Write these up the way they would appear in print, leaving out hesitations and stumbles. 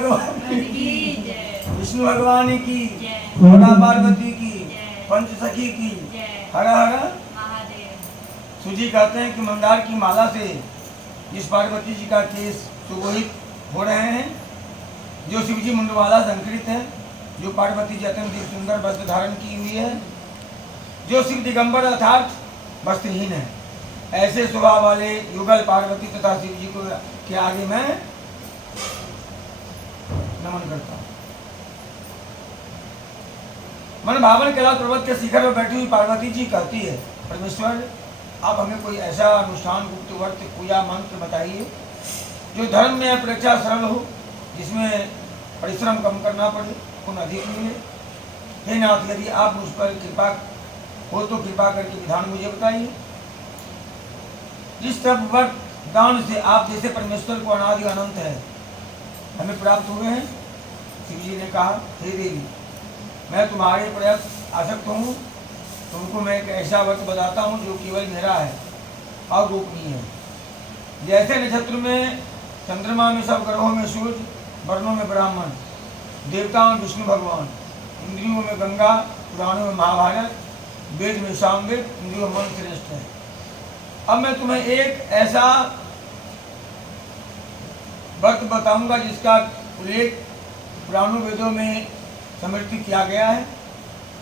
भगवान की जय, विष्णु भगवान की, जय, माता पार्वती की, जय, पंच सखी की, जय, हर हर महादेव। सूजी कहते हैं कि मंदार की माला से जिस पार्वती जी का केस सुगोहित हो रहे हैं, जो शिव जी मुंडमाला से अंकित है, जो पार्वती जी अत्यंत सुंदर वस्त्र धारण की हुई है, जो शिव दिगंबर अर्थात वस्त्रहीन है, ऐसे स्वभाव वाले युगल पार्वती तथा शिव जी को के आगे मैं नमन करता हूँ। मन भावन कैलाश पर्वत के शिखर पर बैठी हुई पार्वती जी कहती है, परमेश्वर आप हमें कोई ऐसा अनुष्ठान गुप्त व्रत पूजा मंत्र बताइए जो धर्म में अपेक्षा सरल हो, जिसमें परिश्रम कम करना पड़े, पुण्य अधिक मिले। हे नाथ, यदि आप मुझ पर कृपा हो तो कृपा करके विधान मुझे बताइए, जिस तप व्रत दान से आप जैसे परमेश्वर को अनादि अनंत है हमें प्राप्त हुए हैं। शिव जी ने कहा, हे देवी, मैं तुम्हारे प्रयास आसक्त हूँ, तुमको मैं एक ऐसा व्रत बताता हूँ जो केवल मेरा है और गोपनीय है। जैसे नक्षत्र में चंद्रमा में सब ग्रहों में सूर्य, वर्णों में ब्राह्मण, देवताओं में विष्णु भगवान, इंद्रियों में गंगा, पुराणों में महाभारत, वेद में सामवेद, इंद्रियों में मन श्रेष्ठ है। अब मैं तुम्हें एक ऐसा व्रत बताऊंगा जिसका उल्लेख पुराणों वेदों में समर्पित किया गया है।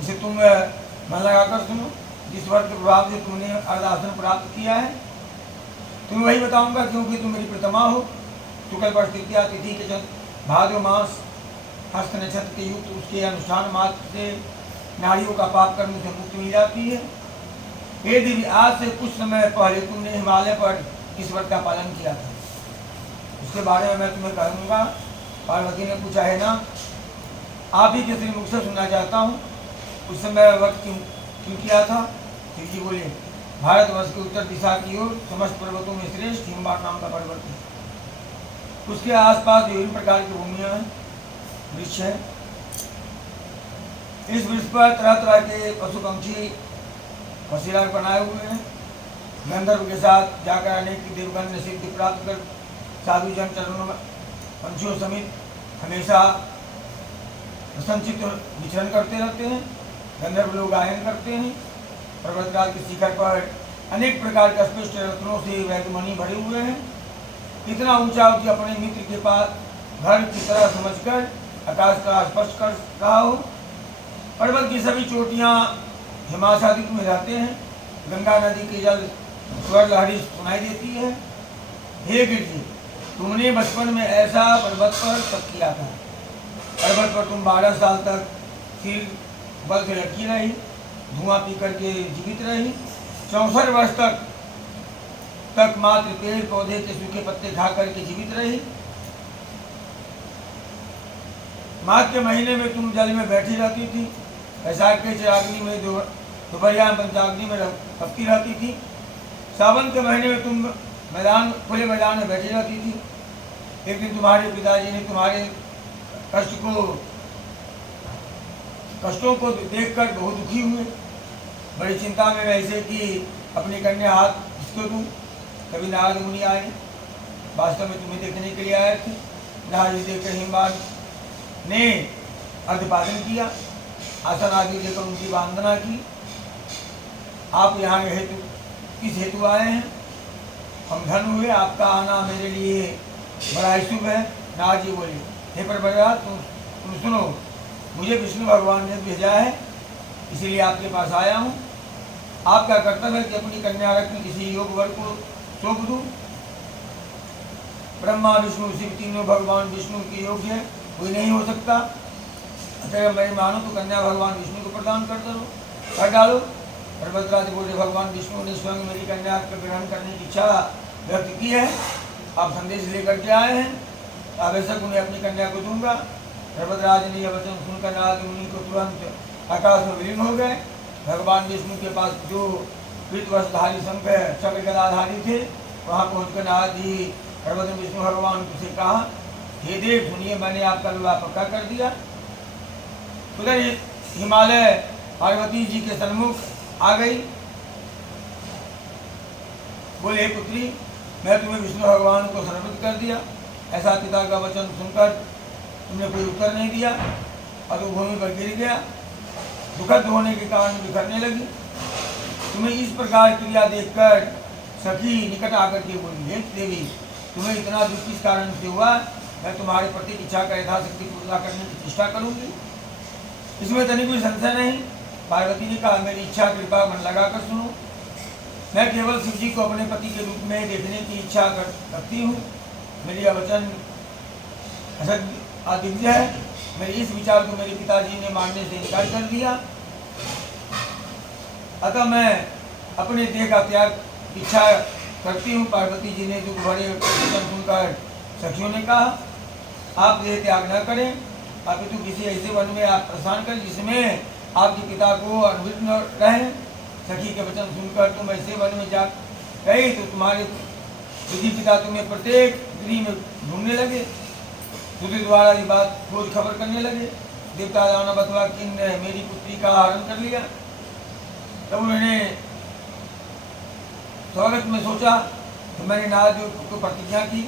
इसे तुम मन लगाकर सुनो। जिस व्रत के प्रभाव से तुमने अर्धासन प्राप्त किया है, तुम्हें वही बताऊंगा, क्योंकि तुम मेरी प्रतिमा हो। शुक्ल पर तृतीया तिथि के चंद्र भाद्र मास हस्त नक्षत्र के युक्त उसके अनुष्ठान मात्र से नारियों का पाप कर्म से मुक्ति मिल जाती है। हे देवी, आज से कुछ समय पहले तुमने हिमालय पर इस व्रत का पालन किया था, उसके बारे में मैं तुम्हें कहूँगा। पार्वती ने पूछा, है ना, आप ही के श्रीमुख से सुनना चाहता हूँ, उस समय व्रत क्यों किया था? शिव जी बोले, भारतवर्ष के उत्तर दिशा की ओर समस्त पर्वतों में श्रेष्ठ हिमवाट नाम का पर्वत है। उसके आसपास विभिन्न प्रकार की भूमियाँ हैं, वृक्ष है। इस वृक्ष पर तरह तरह के पशु पक्षी फसीलार बनाए हुए हैं। गंधर्व के साथ जाकर अनेक देवगण ने सिद्धि प्राप्त कर साधु जन चरणों में पंछियों समेत हमेशा संचित विचरण करते रहते हैं। गंधर्व लोग गायन करते हैं। पर्वतराज के शिखर पर अनेक प्रकार के स्पष्ट रत्नों से वैदमणि भरे हुए हैं। इतना ऊंचा कि अपने मित्र के पास घर की तरह समझकर आकाश का स्पर्श कर रहा हो। पर्वत की सभी चोटियाँ हिमाच्छादित में रहते हैं। गंगा नदी की जल स्वर लहरी सुनाई देती है। हे गिरजी, तुमने बचपन में ऐसा पर्वत पर तप किया था। पर्वत पर तुम 12 साल तक सिर बल से लटकी रही, धुआं पी करके जीवित रही। 64 वर्ष तक मात्र पेड़ पौधे के सूखे पत्ते खा करके जीवित रही। माघ के महीने में तुम जल में बैठी रहती थी। वैशाख के चिराग्नि में दोपहरिया में पंचाग्नि में तपती रहती थी। सावन के महीने में तुम खुले मैदान में बैठी रहती थी। एक दिन तुम्हारे पिताजी ने तुम्हारे कष्टों को देखकर बहुत दुखी हुए। बड़ी चिंता में ऐसे कि अपनी कन्या हाथ किसको दूं। कभी नारद मुनि आए, वास्तव में तुम्हें देखने के लिए आए थे। नारद देखकर हिमवान ने अर्घपादन किया, आसन आदि देकर उनकी वंदना की। आप यहाँ हेतु किस हेतु आए हैं? हम धन हुए, आपका आना मेरे लिए बड़ा शुभ है। नारद जी बोले, हे प्रभुराज, तुम सुनो, मुझे विष्णु भगवान ने भेजा है, इसीलिए आपके पास आया हूँ। आपका कर्तव्य है कि अपनी कन्या रत्न किसी योग वर को सौंप दूँ। ब्रह्मा विष्णु शिव तीनों भगवान विष्णु के योग्य कोई नहीं हो सकता। अतः मैं मानो तो कन्या भगवान विष्णु को प्रदान कर डालो। पर्वतराज बोले, भगवान विष्णु ने स्वयं मेरी कन्या का ग्रहण करने की इच्छा व्यक्त की है। आप संदेश लेकर के आए हैं, आवश्यक उन्हें अपनी कन्या को दूंगा। पर्वतराज ने यह वचन सुनकर नारद मुनि को तुरंत आकाश में विलीन हो गए। भगवान विष्णु के पास जो पीतवस्त्रधारी शंख चक्र गदाधारी थे, वहाँ पहुँचकर नारद जी पर्वत विष्णु भगवान से कहा, हे देव सुनिए, मैंने आपका विवाह पक्का कर दिया। उधर हिमालय पार्वती जी के सन्मुख आ गई। बोले, हे पुत्री, मैं तुम्हें विष्णु भगवान को समर्पित कर दिया। ऐसा पिता का वचन सुनकर तुमने कोई उत्तर नहीं दिया और वो भूमि पर गिर गया। दुखद होने के कारण बिखरने लगी। तुम्हें इस प्रकार क्रिया देखकर सखी निकट आकर के बोली, हे देवी, तुम्हें इतना दुख किस कारण से हुआ? मैं तुम्हारे प्रति इच्छा का यथाशक्ति पूरा करने की चेष्टा करूंगी, इसमें तनिक कोई संशय नहीं। पार्वती ने कहा, मेरी इच्छा कृपा मन लगाकर सुनो। मैं केवल शिव जी को अपने पति के रूप में देखने की इच्छा रखती हूँ। मेरी यह वचन अदिव्य है। मेरे इस विचार को मेरे पिताजी ने मानने से इनकार कर दिया, अतः मैं अपने देह का त्याग इच्छा करती हूँ। पार्वती जी ने दुख भरे वचन सुनकर सखियों ने कहा, आप देह त्याग न करें, अपितु किसी ऐसे वन में आप प्रस्थान करें जिसमें आपके पिता को अनुवृत्त न रहें। सखी के वचन सुनकर तुम ऐसे वन में जा गए तो तुम्हारे विधि पिता तुम्हें प्रत्येक गृह में ढूंढने लगे, दूसरे द्वारा ये बात खोज खबर करने लगे। देवता दानव अथवा किन ने मेरी पुत्री का हरण कर लिया। तब उन्होंने स्वागत में सोचा तो मैंने नारद को प्रतिज्ञा की,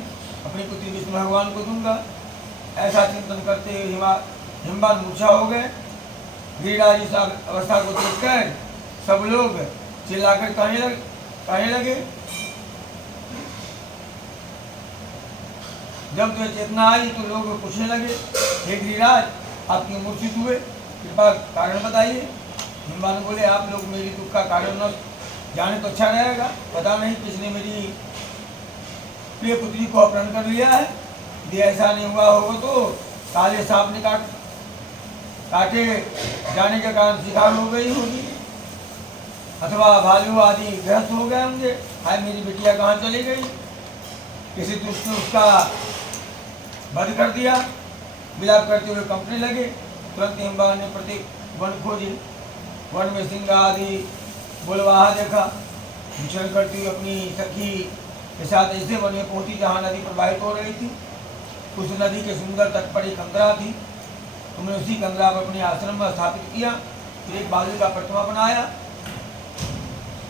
अपनी पुत्री विष्णु भगवान को दूंगा। ऐसा चिंतन करते हिमवान मूर्छा हो गए। गिरिराज इस अवस्था को देखकर सब लोग चिल्लाकर कहने लगे। जब तो चेतना आई तो लोग पूछने लगे, हे गिरिराज, आप क्यों मूर्छित हुए? कृपा कारण बताइए। हिमवान बोले, आप लोग मेरी दुख का कारण न जाने तो अच्छा रहेगा। पता नहीं किसने मेरी प्रिय पुत्री को अपहरण कर लिया है। यदि ऐसा नहीं हुआ होगा तो काले सांप ने काटे जाने के कारण शिकार हो गई होगी, अथवा भालू आदि ग्रस्त हो गए होंगे। हाय, मेरी बिटिया कहाँ चली गई? किसी दुष्ट ने उसका वध कर दिया। विलाप करते हुए कंपने लगे। तुरंत हिमवान ने प्रत्येक वन खोजे। वन में सिंह आदि बोलवाहा देखा। विचरण करती हुई अपनी सखी के साथ ऐसे वन में पहुंची जहाँ नदी प्रवाहित हो रही थी। उस नदी के सुंदर तट पर एक कंदरा थी। तुमने उसी कंदरा पर अपने आश्रम में स्थापित किया। फिर एक बालू का प्रतिमा बनाया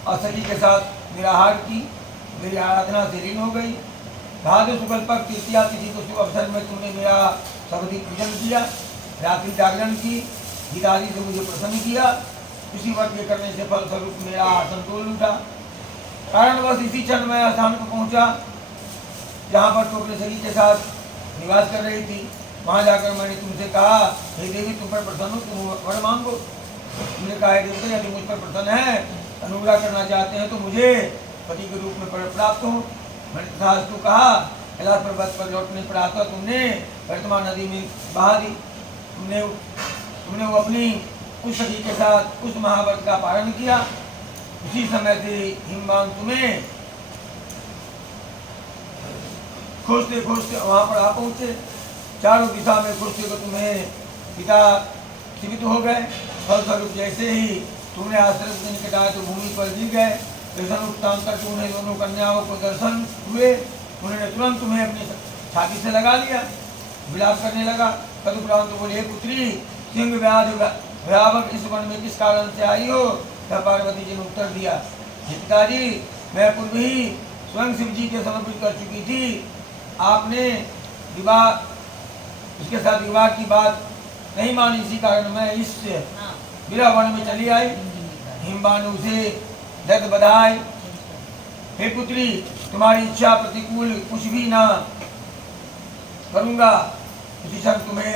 और सखी के साथ निराहार की। मेरी आराधना से लीन हो गई। भाद्र शुक्ल पक्ष तृतीया तिथि को शुभ अवसर में तुमने मेरा सर्वाधिक पूजन किया, रात्रि जागरण की, गीतादि से मुझे प्रसन्न किया। इसी व्रत के करने से फलस्वरूप मेरा संतोष उठा। कारणवश इसी क्षण मैं स्थान को पहुंचा जहाँ पर तुम अपने सखी के साथ निवास कर रही थी। वहाँ जाकर मैंने तुमसे कहा, हे देवी, तुम पर प्रसन्न हो, तुम वर मांगो। तुमने कहा, हे देवता, यदि मुझ पर प्रसन्न है, अनुग्रह करना चाहते हैं तो मुझे पति के रूप में प्राप्त हो। मैंने तथास्तु कहा। कैलाश पर्वत पर लौटने पर आता तुमने वर्तमान नदी में बहा दी। तुमने वो अपनी उस सखी के साथ उस महाव्रत का पालन किया। उसी समय से हिमवान तुम्हें खोजते खोजते वहाँ पर आ पहुँचे। चारों दिशा में खोजते को तुम्हें पिता जीवित हो गए। फलस्वरूप जैसे ही तुमने आश्रम के निकट आए तो भूमि पर गिर गए। दर्शन उपतान करके उन्हें दोनों कन्याओं को दर्शन हुए। उन्होंने तुरंत तुम्हें अपनी छाती से लगा लिया, विलाप करने लगा। तदुपरांत बोले, हे पुत्री, सिंह व्याधि भयावक इस वन में किस कारण से आई हो? तब पार्वती जी ने उत्तर दिया, पिताजी, मैं पूर्व ही स्वयं शिव जी के समर्पित कर चुकी थी। आपने विवाह, उसके साथ विवाह की बात नहीं मानी, इसी कारण मैं इस विरह वन में चली आई। हिमवानु से दर्द बधाई, हे पुत्री, तुम्हारी इच्छा प्रतिकूल कुछ भी ना करूँगा। उसी क्षण तुम्हें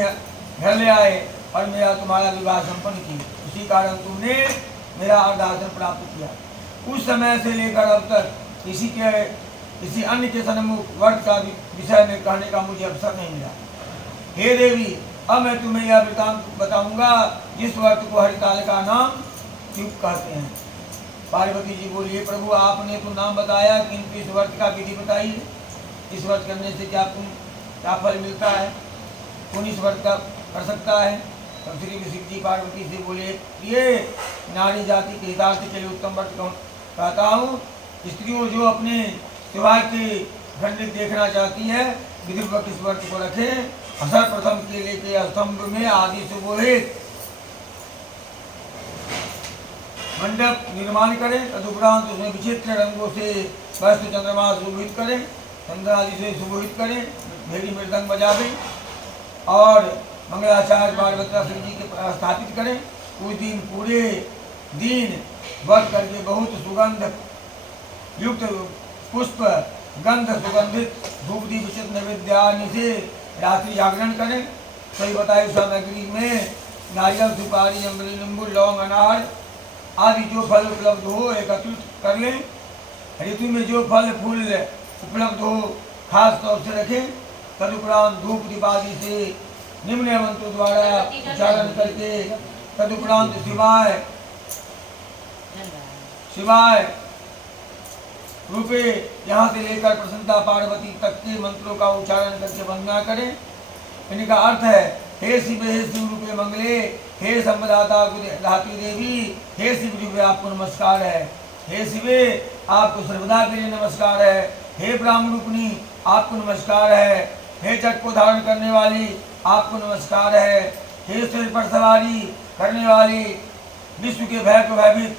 घर ले आए और मेरा तुम्हारा विवाह संपन्न की। उसी कारण तुमने मेरा अर्धासन प्राप्त किया। उस समय से लेकर अब तक किसी अन्य के सन्मुख वर्त का विषय में कहने का मुझे अवसर नहीं मिला। हे देवी, अब मैं तुम्हें यह वृतांत बताऊंगा जिस वर्त को हरिताल का नाम युग कहते हैं। पार्वती जी बोलिए, प्रभु, आपने तो नाम बताया, किंतु इस व्रत का विधि बताइए। इस व्रत करने से क्या फल मिलता है? कौन इस व्रत का कर सकता है? तब श्री शिव जी पार्वती से बोले, ये नारी जाति के हितार्थ के लिए उत्तम व्रत कहता हूँ। स्त्रियों जो अपने सिवा के खंडित देखना चाहती है, विधिवत इस व्रत को रखे। सर्वप्रथम केले के स्तंभ में आदि सुबोधित मंडप निर्माण करें। तदुपरांत उसमें विचित्र रंगों से वस्त्र चंद्रमा सुशोभित करें, चंद्र आदि से सुशोभित करें, भेड़ी मृदंग बजावे। और मंगलाचार्य पार्वती शिव जी के स्थापित करें। उस दिन पूरे दिन व्रत करके बहुत सुगंध युक्त पुष्प गंध सुगंधित धूप दीप उचित नैवेद्यादि से रात्रि जागरण करें। सही बताई सामग्री में नारियल सुपारी अम्बरी नींबू लौंग अनार आदि जो फल उपलब्ध हो एकत्रित कर लें। ऋतु में जो फल फूल उपलब्ध हो खास तौर से रखें। तदुपरांत धूप दीप आदि से निम्न मंत्रों द्वारा उच्चारण करके तदुपरांत शिवाय शिवाय रूपे यहाँ से लेकर प्रसन्नता पार्वती तक के मंत्रों का उच्चारण करके वंदना करें। इनका अर्थ है हे शिव रूपे मंगले, हे संपदाता धात्री देवी, हे शिव रूपे आपको नमस्कार है। हे शिवे आपको सर्वदा के लिए नमस्कार है। हे ब्राह्मण रूपनी आपको नमस्कार है। हे जग को धारण करने वाली आपको नमस्कार है। हे सिर पर सवारी करने वाली विश्व के भय को भयभीत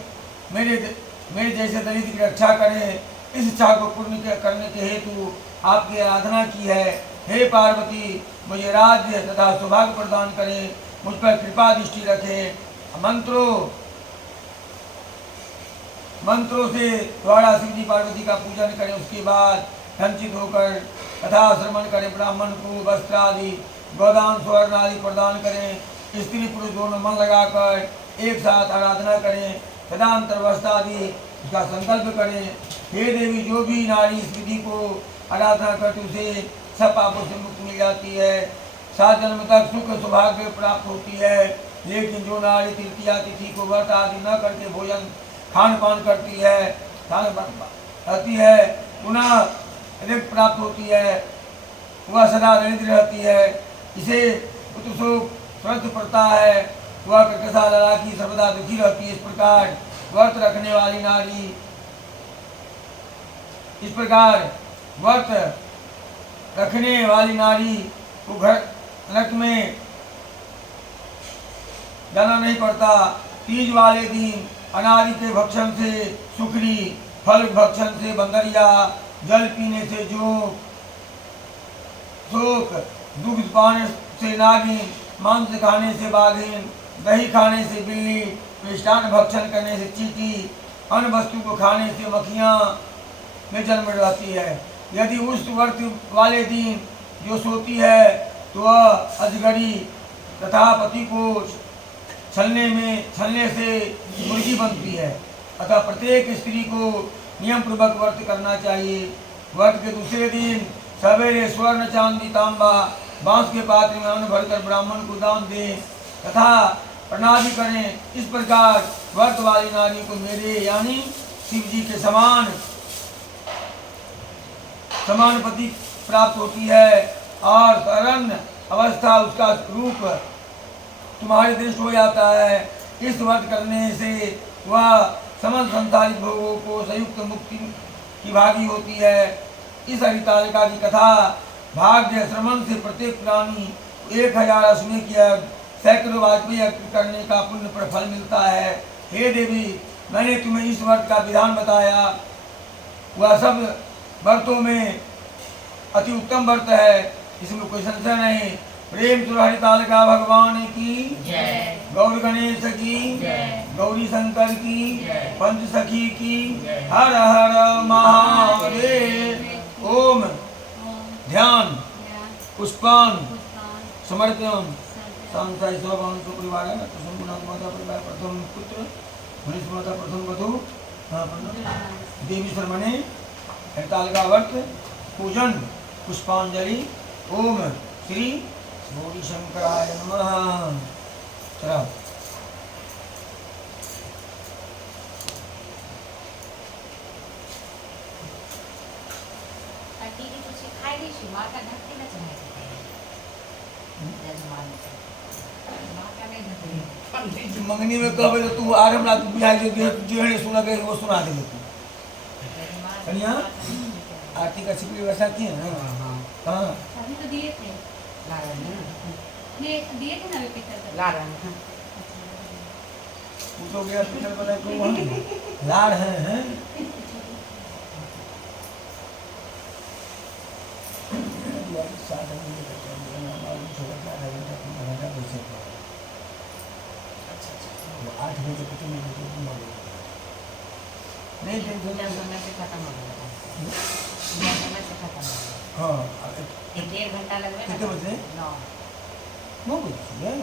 मेरे जैसे दलित की रक्षा करें, इस इच्छा को पूर्ण करने के हेतु आपकी आराधना की है। हे पार्वती मुझे राज्य तथा सौभाग्य प्रदान करें, मुझ पर कृपा दृष्टि रखें। मंत्रों से द्वारा शिव जी पार्वती का पूजन करें। उसके बाद संचित होकर कथा श्रवण करें। ब्राह्मण को वस्त्र आदि गोदान स्वर्ण आदि प्रदान करें। स्त्री पुरुष दोनों मन लगाकर एक साथ आराधना करें। तदांतर वस्त्र आदि उसका संकल्प करें। हे देवी जो भी नारी इस विधि को आराधना करती उसे सब पापों से मुक्ति मिल जाती है, 7 जन्म तक सुख सौभाग्य प्राप्त होती है। लेकिन जो नारी तृतीया तिथि को व्रत आदि न करके भोजन खान पान करती है पुनः रिक्त प्राप्त होती है, वह सदा दरिद्र रहती है। इसे पुत्र शोक स्वस्थ पड़ता है, वह कर्कशा लड़ा की सर्वदा दुखी रहती है। इस प्रकार व्रत रखने वाली नारी को घर नरक में जाना नहीं पड़ता। तीज वाले दिन अनादि के भक्षण से सुखरी, फल भक्षण से बंदरिया, जल पीने से जोक, शोक, दूध पाने से नागिन, मांस खाने से बाघिन, दही खाने से बिल्ली, मिष्टान भक्षण करने से चींटी, अन्य वस्तु को खाने से मक्खियाँ में जन्म रहती है। यदि उस व्रत वाले दिन जो सोती है तो वह अजगरी तथा पति को छलने से मुर्गी बनती है। अतः प्रत्येक स्त्री को नियम पूर्वक व्रत करना चाहिए। व्रत के दूसरे दिन सवेरे स्वर्ण चांदी तांबा बांस के पात्र में अन्न भरकर ब्राह्मण को दान दें तथा प्रणादि करें। इस प्रकार व्रत वाली नारी को मेरे यानी शिव जी के समान पति प्राप्त होती है और शरण अवस्था उसका रूप तुम्हारे दृष्ट हो जाता है। इस व्रत करने से वह समस्त संसारिक भोगों को संयुक्त मुक्ति की भागी होती है। इस हरितालिका की कथा भाग्य श्रवण से प्रत्येक प्राणी 1000 अश्वमेध किया सैकड़ों वाजपेयी करने का पुण्य पर फल मिलता है। हे देवी मैंने तुम्हें इस व्रत का विधान बताया, वह सब व्रतों में अति उत्तम व्रत है, इसमें कोई संशय नहीं। प्रेम सुर हरितालिका भगवान की जय, गौर गणेश की जय, गौरी शंकर की जय, पंच सखी की हर हर महादेव। ओम ध्यान पुष्पान समर्पण शांताय स्वभाव परिवार है माता परिवार प्रथम पुत्र मनीष माता प्रथम वधु देवी शर्मणे हरितालिका व्रत पूजन पुष्पांजलि। ओम श्री गौरी शंकराय नमः। चलो मंगनी में कहबे तो तू आराम ला तू बिहार जो सुना गए वो सुना दे तू कन्या आरती का छिपी वैसा की है। हाँ अभी तो दिए थे दिए थे ना वे पितर पूछो गया पितर बता क्यों लाड़ हैं साथ में नहीं तो कितने नहीं टेंशन पूजा समय से खत्म हो गया पूजा समय से खत्म हो गया हाँ एक 1.5 घंटा लगेगा कितने बजे 9 बजे है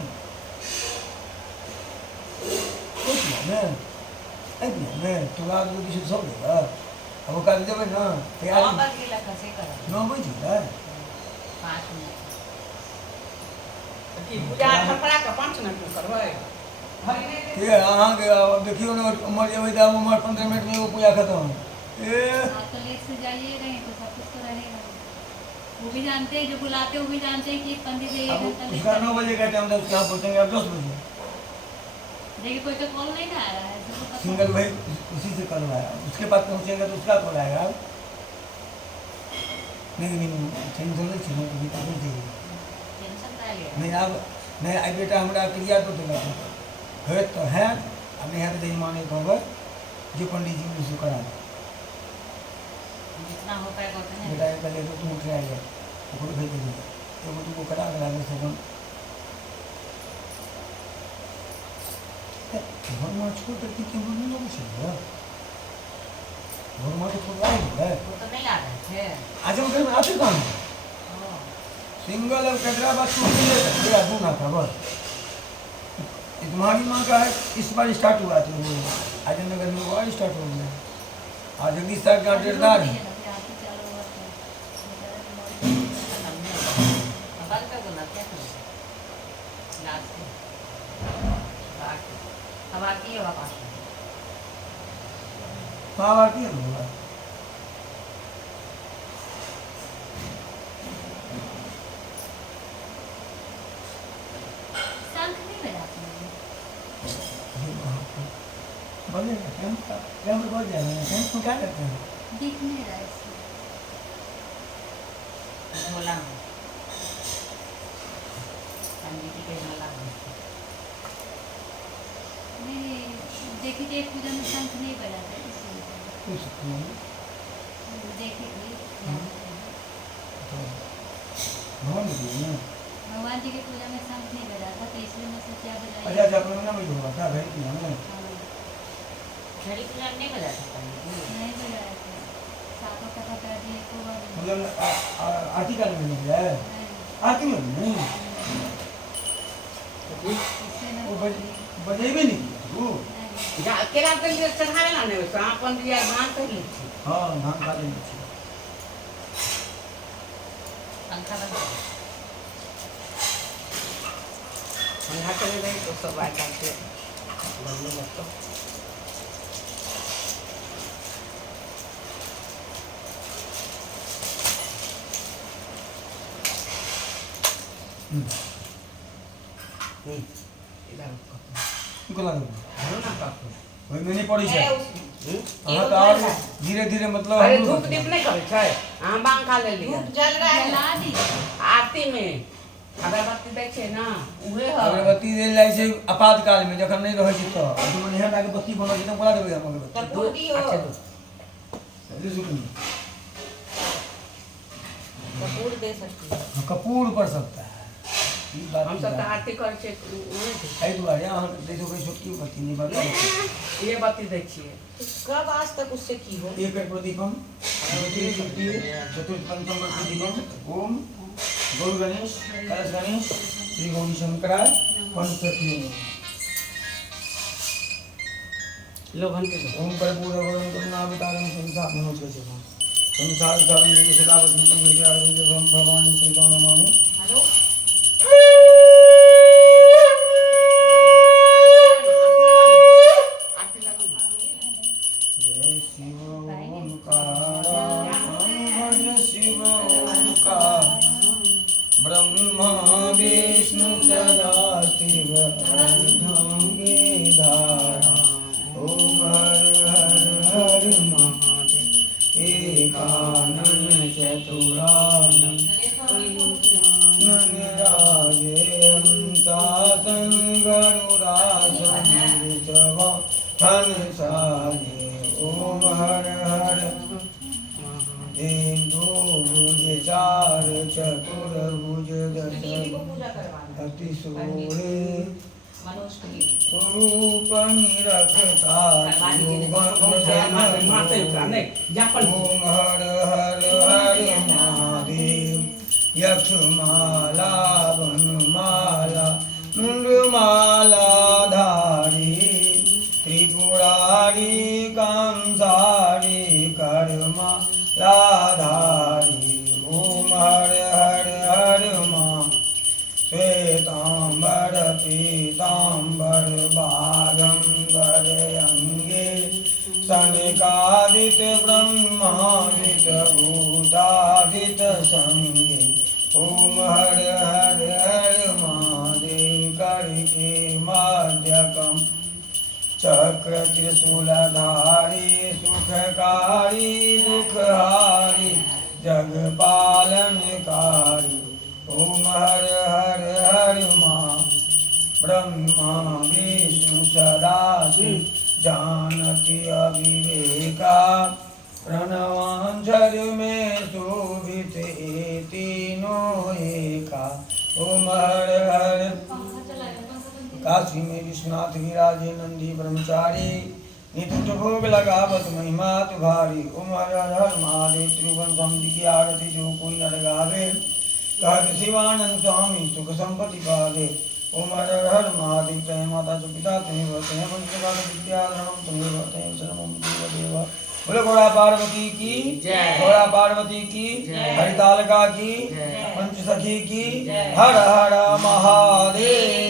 कुछ नहीं मैं तो रात को किसी सो गया अब वो कर देवे ना तैयार 9 बजे लगा कैसे करा 9 बजे है 5 मिनट कि पूजा खपरा का 5 मिनट में करबै ठीक है हाँ के देखियो ना उमर ये दाम उमर 15 मिनट में वो पूजा खत्म ए आप तो लेट से जाइए रहे तो सब कुछ तो रहेगा वो भी जानते हैं जो बुलाते हैं वो भी जानते हैं कि पंडित जी अब 1 घंटा उसका लेट 9 बजे का टाइम था उसका आप बोलते हैं अब 10 बजे देखिए कोई तो कॉल नहीं ना आ रहा है सबको पता सिंगल भाई उसी से करवाया उसके बाद पहुंचेगा तो उसका कॉल आएगा नहीं टेंशन नहीं छो अभी तक नहीं टेंशन ना ले नहीं अब नहीं आई बेटा हमरा क्रिया तो देगा है तो है अब नहीं है तो माने कहबे जो पंडित जी ने करा जितना हो पाएगा उतना बेटा ये पहले तो तुम उठ रहा है तो भेज दे तो वो तुमको करा लगा दे सब घर में छोड़ करके क्यों नहीं लोग से घर में तो खुद आए है वो तो नहीं आ रहे थे आज हम घर में आते कौन सिंगल और कचरा बात टूट गई है मेरा दूना था बस तुम्हारी माँ का है इस बार स्टार्ट हुआ तो आज नगर में हुआ स्टार्ट हो गया आज जगदीश सर का डेढ़दार है बंद कर दो ना क्या करोगे लास्ट अब आती होगा 5 मिनट हाँ आती है ना शंख नहीं बजाते हैं बोले कैमरा बहुत जाएगा कैमरा क्या करते हैं दिख नहीं रहा है इसमें झोला में पंडित जी के झोला में नहीं देखी थी एक पूजा में शंख नहीं बजाते इसलिए कुछ नहीं देखी थी भगवान जी ने भगवान जी की पूजा में शंख नहीं बजाता तो इसलिए मैं सोचा अच्छा बजाइए अच्छा अपने ना में हुआ था भाई की हमने घड़ी पूजा में नहीं बजाते पंडित जी नहीं बजाया था सातों कथा कर दिए को बार मतलब आर्टिकल में नहीं है आती में नहीं इसलिए मैं वो बोल बजे भी नहीं वो जा केला के लिए चढ़ावे ना ने तो अपन दिया धान कर ली थी हाँ धान खा लेनी चाहिए पंखा बंद करो ठंडा करे रही तो सब आ जाते बनने लगता इधर इनको लगा हेलो ना काकू वही में नहीं पड़ी है एगो तो और धीरे धीरे मतलब अरे हम धूप दीप नहीं करे छै हां बांग खा ले लिया धूप जल रहा है जला दी आरती में अगरबत्ती दै छै ना उहे ह अगरबत्ती दे लाई छै आपातकाल में जखन नहीं रहै छै तो तुम यहाँ आके बत्ती बनो छै तो बोला देबै हम अगरबत्ती कपूर दियो जल्दी सुन कपूर दे सकती है कपूर पड़ सकता है ये बात हम सब तो आरती करे छै आई दुआरे यहाँ देखो कोई छोटी बत्ती नहीं बता ये बत्ती दै छियै कब आज तक उससे की हो एक प्रदीपम चतुर्थ पंचम प्रदीपम ओम गौर गणेश कलश गणेश श्री गौरी शंकराय पंचती लोभन के लो ओम परिपूर्ण भगवान करुणावतारम संसार मनोज के सेवा संसार सारं जगत सदा वसंतम हृदय अरविंद भगवान श्रीतो नमामि हेलो आरती लगा जय शिव ओंकार भज शिव ओंकार ब्रह्मा विष्णु सदा शिव अर्धांगे धारा ओम हर हर हर महादेव एकानन चतुरानन नराजयन्तातं गरुडासन धन साजे ओम हर हर एक दो भुज चार चतुर्भुज दश अति सोहे मनोज को ही स्वरूप निरखता माते का नहीं जापन ओम हर हर हर महादेव यक्षमाला वनमाला मुंडमाला धारी त्रिपुरारी कांसारी कर्मा लाधारी ओम हर हर हर मां श्वेतांबर पीतांबर बागंबर अंगे सनकादित ब्रह्मादित भूतादित संगे ओम हर हर हर महादेव करके मध्यकम चक्र त्रिशूलधारी सुखकारी दुखहारी जगपालनकारी ओम हर हर हर मां ब्रह्मा विष्णु सदाशिव जानती अविवेका प्रणवांझर में शोभित ये तीनों एका ओम हर हर पंखा चलाएगा पंखा बंद कर। काशी में विश्वनाथ विराजे नंदी ब्रह्मचारी नित्य भोग लगावत महिमा तुम्हारी ओम हर हर महादेव त्रिभुवन समिति की आरती जो कोई न लगावे कहत शिवानंद स्वामी सुख संपत्ति पावे ओम हर हर महादेव तय माता जो पिता तुम्हें भरते हैं पंचकाल विद्याधर्म तुम्हें भरते हैं शरणम देव देव बोले घोड़ा पार्वती की जय। घोड़ा पार्वती की जय। हरितालिका की जय। पंचसखी की हर हर महादेव।